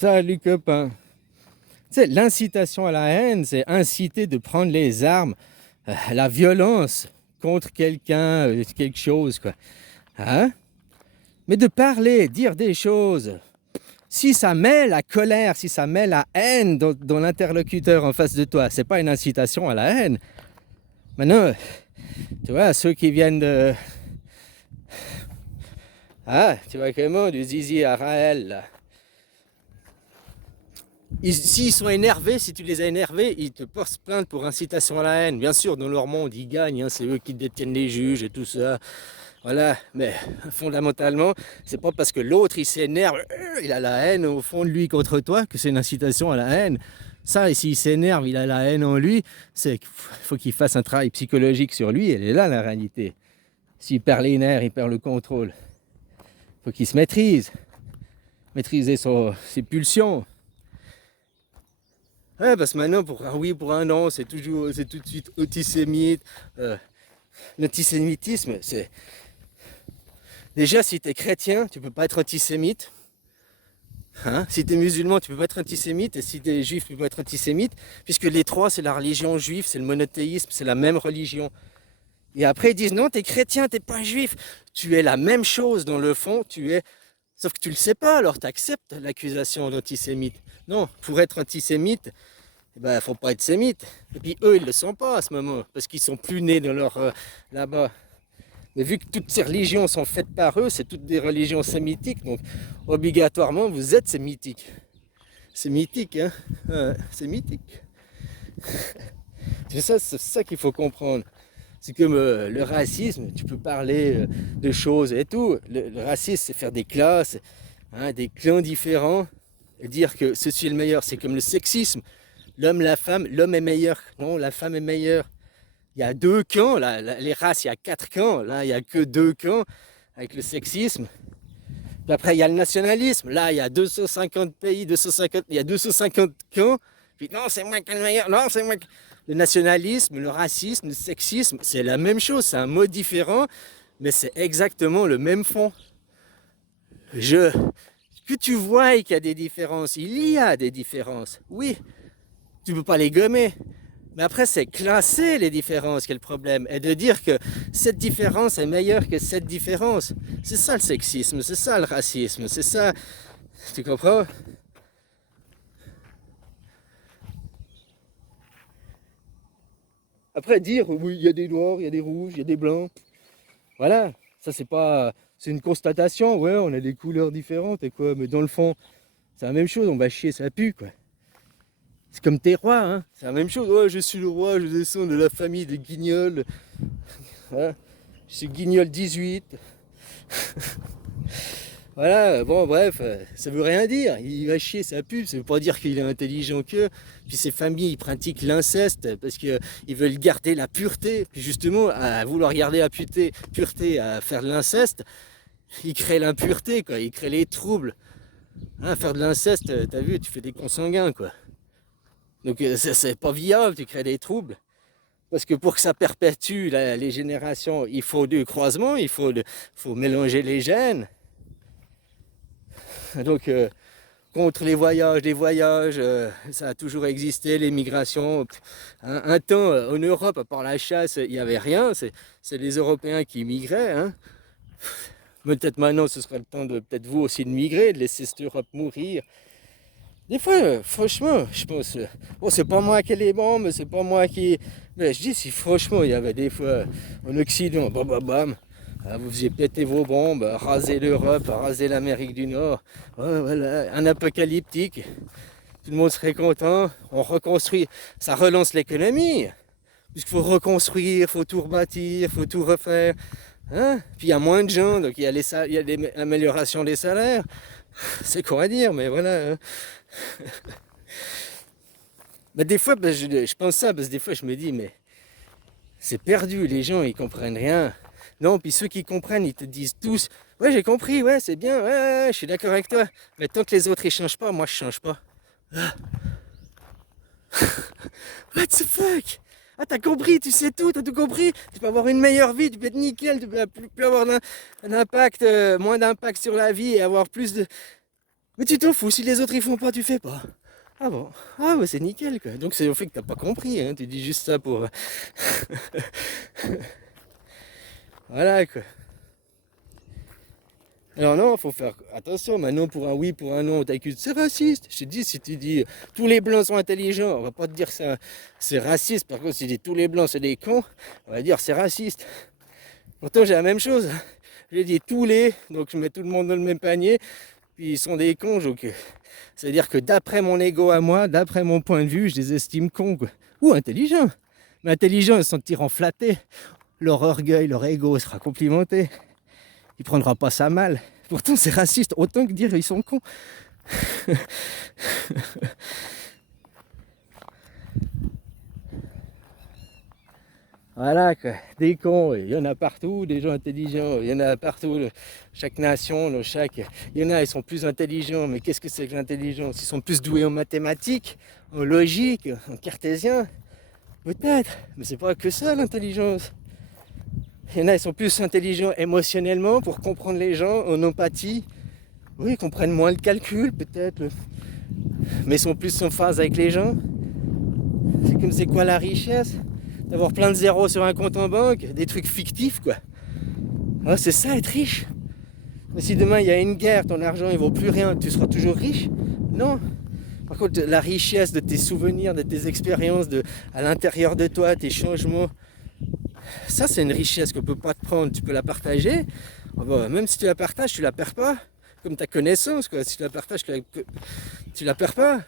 Salut copain. Tu sais, l'incitation à la haine, c'est inciter de prendre les armes, la violence contre quelqu'un, quelque chose, quoi. Hein? Mais de parler, dire des choses, si ça met la colère, si ça met la haine dans l'interlocuteur en face de toi, c'est pas une incitation à la haine. Maintenant, tu vois, ceux qui viennent de... Ah, tu vois comment, du zizi à Raël, là. S'ils sont énervés, si tu les as énervés, ils te portent plainte pour incitation à la haine. Bien sûr, dans leur monde, ils gagnent, hein, c'est eux qui détiennent les juges et tout ça. Voilà, mais fondamentalement, c'est pas parce que l'autre il s'énerve, il a la haine au fond de lui contre toi que c'est une incitation à la haine. Ça, et s'il s'énerve, il a la haine en lui, c'est qu'il faut qu'il fasse un travail psychologique sur lui, elle est là la réalité. S'il perd les nerfs, il perd le contrôle. Il faut qu'il se maîtrise, maîtriser ses pulsions. Ouais, parce que maintenant, pour un oui, pour un non, c'est tout de suite antisémite. L'antisémitisme, c'est... Déjà, si tu es chrétien, tu peux pas être antisémite. Hein? Si tu es musulman, tu peux pas être antisémite. Et si tu es juif, tu peux pas être antisémite. Puisque les trois, c'est la religion juive, c'est le monothéisme, c'est la même religion. Et après, ils disent non, tu es chrétien, tu n'es pas juif. Tu es la même chose dans le fond, tu es... Sauf que tu le sais pas, alors tu acceptes l'accusation d'antisémite. Non, pour être antisémite, il ne faut pas être sémite. Et puis eux, ils ne le sont pas à ce moment, parce qu'ils sont plus nés dans leur là-bas. Mais vu que toutes ces religions sont faites par eux, c'est toutes des religions sémitiques, donc obligatoirement, vous êtes sémitique. C'est mythique, hein? C'est mythique. C'est ça qu'il faut comprendre. C'est comme le racisme, tu peux parler de choses et tout. Le racisme, c'est faire des classes, hein, des clans différents, et dire que ceci est le meilleur. C'est comme le sexisme. L'homme, la femme, l'homme est meilleur. Non, la femme est meilleure. Il y a deux camps, là, les races, il y a quatre camps. Là, il n'y a que deux camps avec le sexisme. Puis après, il y a le nationalisme. Là, il y a 250 pays, il y a 250 camps. Puis non, c'est moi qui est le meilleur. Non, c'est moi qui... Le nationalisme, le racisme, le sexisme, c'est la même chose. C'est un mot différent, mais c'est exactement le même fond. Que tu vois qu'il y a des différences, il y a des différences. Oui, tu ne peux pas les gommer. Mais après, c'est classer les différences qui est le problème. Et de dire que cette différence est meilleure que cette différence. C'est ça le sexisme, c'est ça le racisme, c'est ça... Tu comprends? Après, dire, oui, il y a des noirs, il y a des rouges, il y a des blancs. Voilà, ça c'est pas... C'est une constatation, ouais, on a des couleurs différentes et quoi. Mais dans le fond, c'est la même chose, on va chier, ça pue, quoi. C'est comme tes rois, hein. C'est la même chose. Ouais, je suis le roi, je descends de la famille de Guignol. Hein, je suis Guignol 18. Voilà, bon, bref, ça veut rien dire. Il va chier, ça pue. Ça veut pas dire qu'il est intelligent qu'eux. Puis ces familles, ils pratiquent l'inceste parce qu'ils veulent garder la pureté. Puis justement, à vouloir garder la pureté, à faire de l'inceste, ils créent l'impureté, quoi. Ils créent les troubles. Hein, faire de l'inceste, t'as vu, tu fais des consanguins, quoi. Donc c'est pas viable, tu crées des troubles. Parce que pour que ça perpétue les générations, il faut du croisement, faut mélanger les gènes. Donc contre les voyages, ça a toujours existé, les migrations. Un temps, en Europe, à part la chasse, il n'y avait rien. C'est les Européens qui migraient. Hein. Peut-être maintenant, ce serait le temps de peut-être vous aussi de migrer, de laisser cette Europe mourir. Des fois, franchement, je pense, bon, c'est pas moi qui ai les bombes, c'est pas moi qui... Mais je dis, si franchement, il y avait des fois, en Occident, bam, bam, bam, vous faisiez péter vos bombes, raser l'Europe, raser l'Amérique du Nord, voilà, un apocalyptique, tout le monde serait content, on reconstruit, ça relance l'économie, puisqu'il faut reconstruire, il faut tout rebâtir, il faut tout refaire, hein? Puis il y a moins de gens, donc il y a l'amélioration des salaires, c'est quoi à dire, mais voilà. Hein. Mais des fois, ben, je pense ça, parce que des fois je me dis, mais c'est perdu, les gens ils comprennent rien. Non, puis ceux qui comprennent, ils te disent tous, ouais j'ai compris, ouais c'est bien, ouais, je suis d'accord avec toi. Mais tant que les autres ils changent pas, moi je change pas. What the fuck? Ah t'as compris, tu sais tout, t'as tout compris. Tu peux avoir une meilleure vie, tu peux être nickel, tu peux plus avoir un impact, moins d'impact sur la vie et avoir plus de... Mais tu t'en fous, si les autres ils font pas, tu fais pas. Ah bon? Ah bah c'est nickel quoi. Donc c'est au fait que t'as pas compris, hein. Tu dis juste ça pour. Voilà quoi. Alors non, faut faire attention, maintenant pour un oui, pour un non, on t'accuse, c'est raciste. Je te dis, si tu dis tous les blancs sont intelligents, on va pas te dire ça, c'est raciste. Par contre, si tu dis tous les blancs c'est des cons, on va dire c'est raciste. Pourtant j'ai la même chose. J'ai dit tous les, donc je mets tout le monde dans le même panier, puis ils sont des cons, donc c'est-à-dire que d'après mon ego à moi, d'après mon point de vue, je les estime cons, quoi. Ou intelligents. Mais intelligents, ils se sentiront flattés. Leur orgueil, leur ego sera complimenté. Il prendra pas ça mal. Pourtant, c'est raciste, autant que dire ils sont cons. Voilà, quoi. Des cons, il y en a partout, des gens intelligents, il y en a partout. Chaque nation, il y en a, ils sont plus intelligents, mais qu'est-ce que c'est que l'intelligence? Ils sont plus doués en mathématiques, en logique, en cartésien. Peut-être, mais c'est pas que ça l'intelligence. Il y en a, ils sont plus intelligents émotionnellement pour comprendre les gens, en empathie. Oui, ils comprennent moins le calcul, peut-être, mais ils sont plus en phase avec les gens. C'est comme c'est quoi la richesse? D'avoir plein de zéros sur un compte en banque, des trucs fictifs, quoi. Ah, c'est ça, être riche. Mais si demain il y a une guerre, ton argent il vaut plus rien, tu seras toujours riche? Non. Par contre, la richesse de tes souvenirs, de tes expériences, à l'intérieur de toi, tes changements, ça c'est une richesse qu'on peut pas te prendre. Tu peux la partager. Bon, même si tu la partages, tu la perds pas. Comme ta connaissance, quoi. Si tu la partages, tu la perds pas.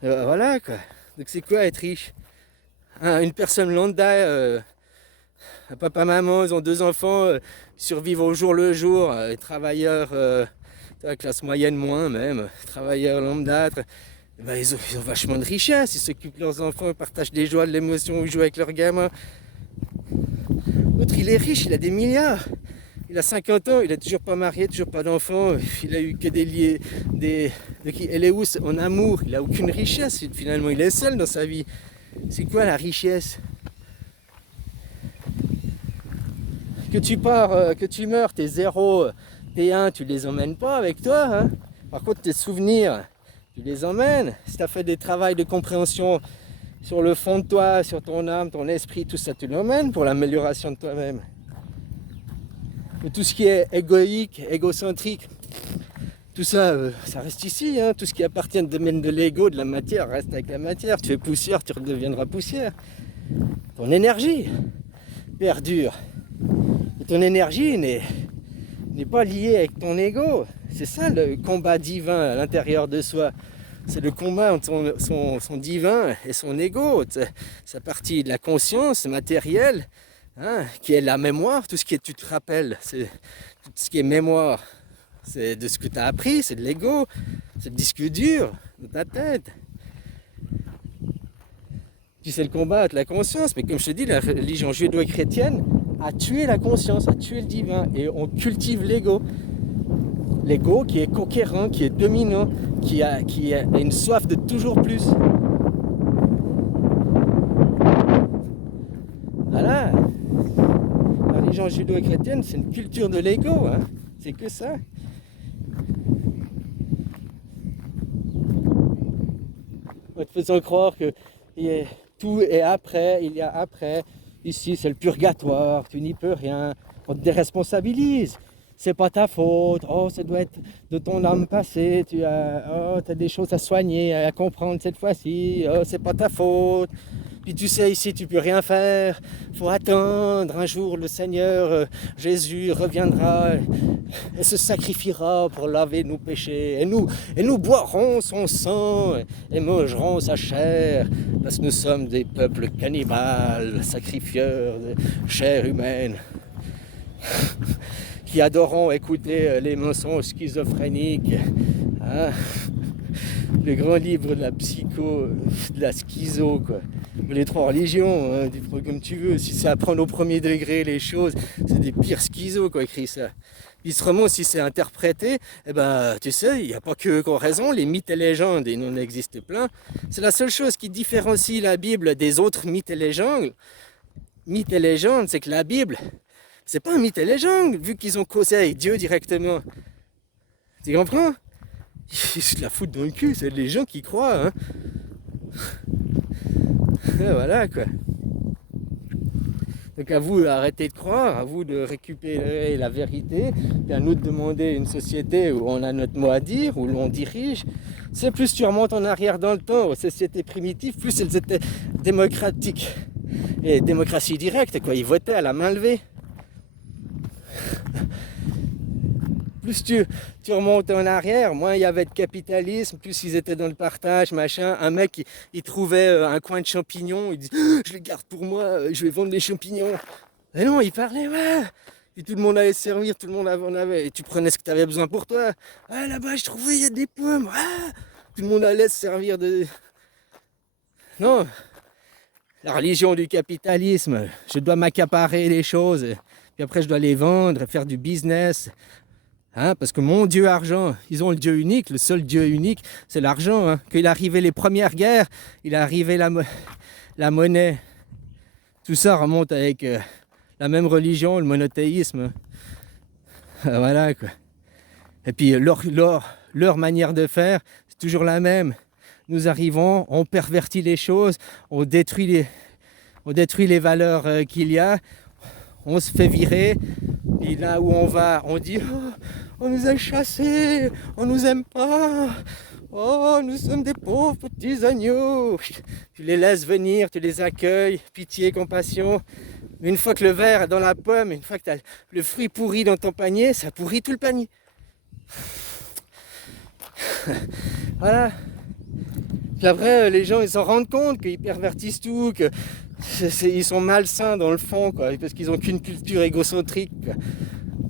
Voilà, quoi. Donc c'est quoi être riche? Une personne lambda, papa, maman, ils ont 2 enfants, ils survivent au jour le jour, travailleurs, classe moyenne moins même, travailleurs lambda, ben, ils ont vachement de richesse, ils s'occupent de leurs enfants, ils partagent des joies, de l'émotion, ils jouent avec leurs gamins. L'autre il est riche, il a des milliards. Il a 50 ans, il est toujours pas marié, toujours pas d'enfant, il a eu que des liés, elle est où en amour, il a aucune richesse, finalement il est seul dans sa vie. C'est quoi la richesse? Que tu pars, que tu meurs, tes 0, tes 1, tu les emmènes pas avec toi, hein. Par contre tes souvenirs, tu les emmènes. Si tu as fait des travaux de compréhension sur le fond de toi, sur ton âme, ton esprit, tout ça tu l'emmènes pour l'amélioration de toi-même. Mais tout ce qui est égoïque, égocentrique, tout ça, ça reste ici, hein. Tout ce qui appartient au domaine de l'ego, de la matière, reste avec la matière. Tu es poussière, tu redeviendras poussière. Ton énergie perdure. Et ton énergie n'est pas liée avec ton ego. C'est ça le combat divin à l'intérieur de soi. C'est le combat entre son divin et son ego. Sa partie de la conscience matérielle, hein, qui est la mémoire, tout ce qui est, tu te rappelles, c'est tout ce qui est mémoire. C'est de ce que tu as appris, c'est de l'ego, c'est le disque dur de ta tête. Tu sais le combattre, la conscience, mais comme je te dis, la religion judéo-chrétienne a tué la conscience, a tué le divin, et on cultive l'ego. L'ego qui est conquérant, qui est dominant, qui a une soif de toujours plus. Voilà. La religion judéo-chrétienne, c'est une culture de l'ego, hein. C'est que ça. En te faisant croire que tout est après, il y a après. Ici, c'est le purgatoire, tu n'y peux rien. On te déresponsabilise. C'est pas ta faute. Oh, ça doit être de ton âme passée. Tu as des choses à soigner, à comprendre cette fois-ci. Oh, c'est pas ta faute. Puis tu sais, ici, tu peux rien faire. Faut attendre. Un jour, le Seigneur Jésus reviendra et se sacrifiera pour laver nos péchés. Et nous boirons son sang et mangerons sa chair. Parce que nous sommes des peuples cannibales, sacrifieurs de chair humaine. Qui adorons écouter les mensonges schizophréniques, hein? Le grand livre de la psycho, de la schizo, quoi. Les 3 religions, hein, dis-toi comme tu veux. Si c'est apprendre au premier degré les choses, c'est des pires schizos qui ont écrit ça. Autrement, si c'est interprété, eh ben, tu sais, il n'y a pas que eux qui ont raison, les mythes et légendes, il en existe plein. C'est la seule chose qui différencie la Bible des autres mythes et légendes. Mythes et légendes, c'est que la Bible, C'est pas un mythe et légende, vu qu'ils ont causé avec Dieu directement. Tu comprends? Ils se la foutent dans le cul, c'est les gens qui croient, hein. Et voilà, quoi. Donc à vous d'arrêter de croire, à vous de récupérer la vérité, puis à nous de demander une société où on a notre mot à dire, où l'on dirige. C'est plus tu remontes en arrière dans le temps aux sociétés primitives, plus elles étaient démocratiques. Et démocratie directe, quoi, ils votaient à la main levée. Plus tu remontes en arrière, moins il y avait de capitalisme, plus ils étaient dans le partage, machin. Un mec, il trouvait un coin de champignons, il dit je le garde pour moi, je vais vendre les champignons. Et non, il parlait, ouais. Et tout le monde allait se servir, tout le monde en avait. Et tu prenais ce que tu avais besoin pour toi. Ouais, là-bas, je trouvais, il y a des pommes. Ouais. Tout le monde allait se servir de... Non, la religion du capitalisme, je dois m'accaparer les choses, puis après je dois les vendre, faire du business. Hein, parce que mon Dieu argent, ils ont le Dieu unique, le seul Dieu unique, c'est l'argent. Hein. Quand il arrivait les premières guerres, il arrivait la monnaie. Tout ça remonte avec la même religion, le monothéisme. Voilà, quoi. Et puis leur manière de faire, c'est toujours la même. Nous arrivons, on pervertit les choses, on détruit les valeurs qu'il y a, on se fait virer, et là où on va, on dit oh, on nous a chassés, on nous aime pas, oh nous sommes des pauvres petits agneaux. Tu les laisses venir, tu les accueilles, pitié, compassion. Une fois que le verre est dans la pomme, une fois que tu as le fruit pourri dans ton panier, ça pourrit tout le panier. Voilà. Puis après, les gens ils s'en rendent compte qu'ils pervertissent tout, qu'ils sont malsains dans le fond, quoi, parce qu'ils n'ont qu'une culture égocentrique. Quoi.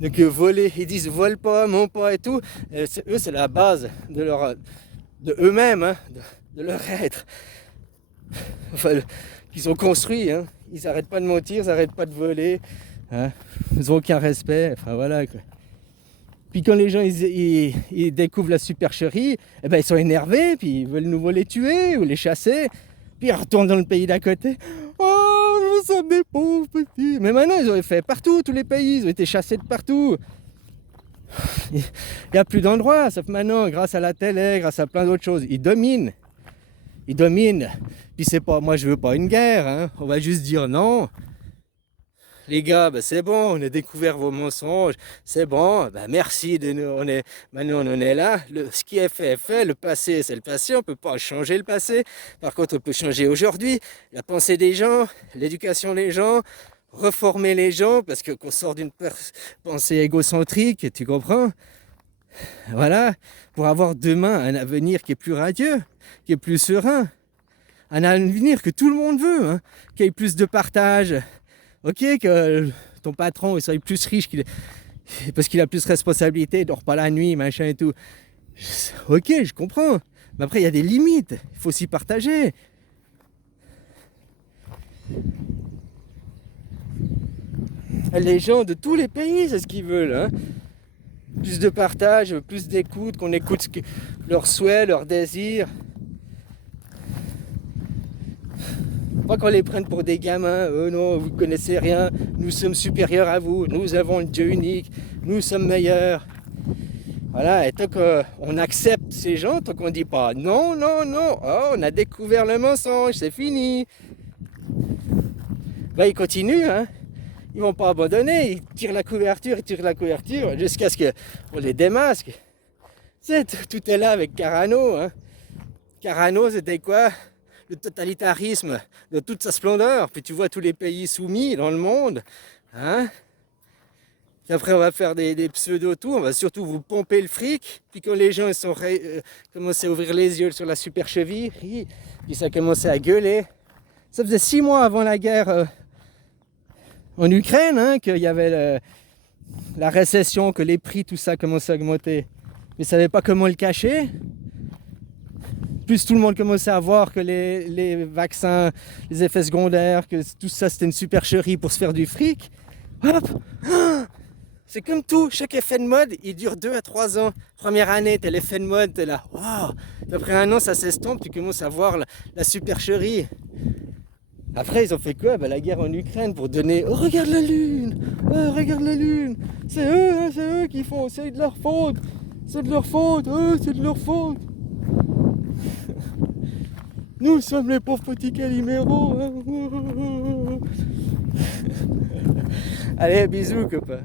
Donc voler, ils disent vole pas, mens pas et tout. Et eux, c'est la base de eux-mêmes, hein, de leur être. Enfin, qu'ils ont construit. Hein. Ils n'arrêtent pas de mentir, ils n'arrêtent pas de voler. Hein. Ils n'ont aucun respect. Enfin voilà, quoi. Puis quand les gens ils découvrent la supercherie, eh ben, ils sont énervés, puis ils veulent nous les tuer ou les chasser. Puis ils retournent dans le pays d'à côté. Oh, nous sommes des pauvres petits. Mais maintenant, ils ont fait partout, tous les pays, ils ont été chassés de partout. Il n'y a plus d'endroits, sauf maintenant, grâce à la télé, grâce à plein d'autres choses. Ils dominent. Ils dominent. Puis c'est pas, moi je veux pas une guerre, hein. On va juste dire non. Les gars, ben c'est bon, on a découvert vos mensonges, c'est bon, ben merci de nous, maintenant on en est là, ce qui est fait, le passé c'est le passé, on ne peut pas changer le passé, par contre on peut changer aujourd'hui, la pensée des gens, l'éducation des gens, reformer les gens, parce qu'on sort d'une pensée égocentrique, tu comprends? Voilà, pour avoir demain un avenir qui est plus radieux, qui est plus serein, un avenir que tout le monde veut, hein, qui ait plus de partage. Ok, que ton patron il soit plus riche parce qu'il a plus de responsabilités, il dort pas la nuit, machin et tout. Ok, je comprends. Mais après, il y a des limites. Il faut s'y partager. Les gens de tous les pays, c'est ce qu'ils veulent. Hein. Plus de partage, plus d'écoute, qu'on écoute leurs souhaits, leurs désirs. Pas qu'on les prenne pour des gamins, non, vous ne connaissez rien, nous sommes supérieurs à vous, nous avons le Dieu unique, nous sommes meilleurs. Voilà, et tant qu'on accepte ces gens, tant qu'on ne dit pas non, non, non, oh, on a découvert le mensonge, c'est fini. Ben, ils continuent, hein. Ils ne vont pas abandonner, ils tirent la couverture, jusqu'à ce qu'on les démasque. Tout est là avec Carano. Hein. Carano, c'était quoi? Le totalitarisme de toute sa splendeur. Puis tu vois tous les pays soumis dans le monde. Hein? Puis après, on va faire des pseudo-tours. On va surtout vous pomper le fric. Puis quand les gens sont commencé à ouvrir les yeux sur la supercherie, puis ça a commencé à gueuler. Ça faisait 6 mois avant la guerre en Ukraine hein, qu'il y avait la récession, que les prix, tout ça commençait à augmenter. Ils ne savaient pas comment le cacher. Plus tout le monde commençait à voir que les vaccins, les effets secondaires, que tout ça c'était une supercherie pour se faire du fric. Hop, c'est comme tout, chaque effet de mode, il dure 2 à 3 ans. Première année, t'as l'effet de mode, t'es là, waouh. Après un an, ça s'estompe, tu commences à voir la supercherie. Après, ils ont fait quoi? Bah, la guerre en Ukraine pour donner. Oh, regarde la lune! Oh, regarde la lune! C'est eux qui font, c'est de leur faute! C'est de leur faute! C'est de leur faute! Nous sommes les pauvres petits caliméros! Allez, bisous, copain!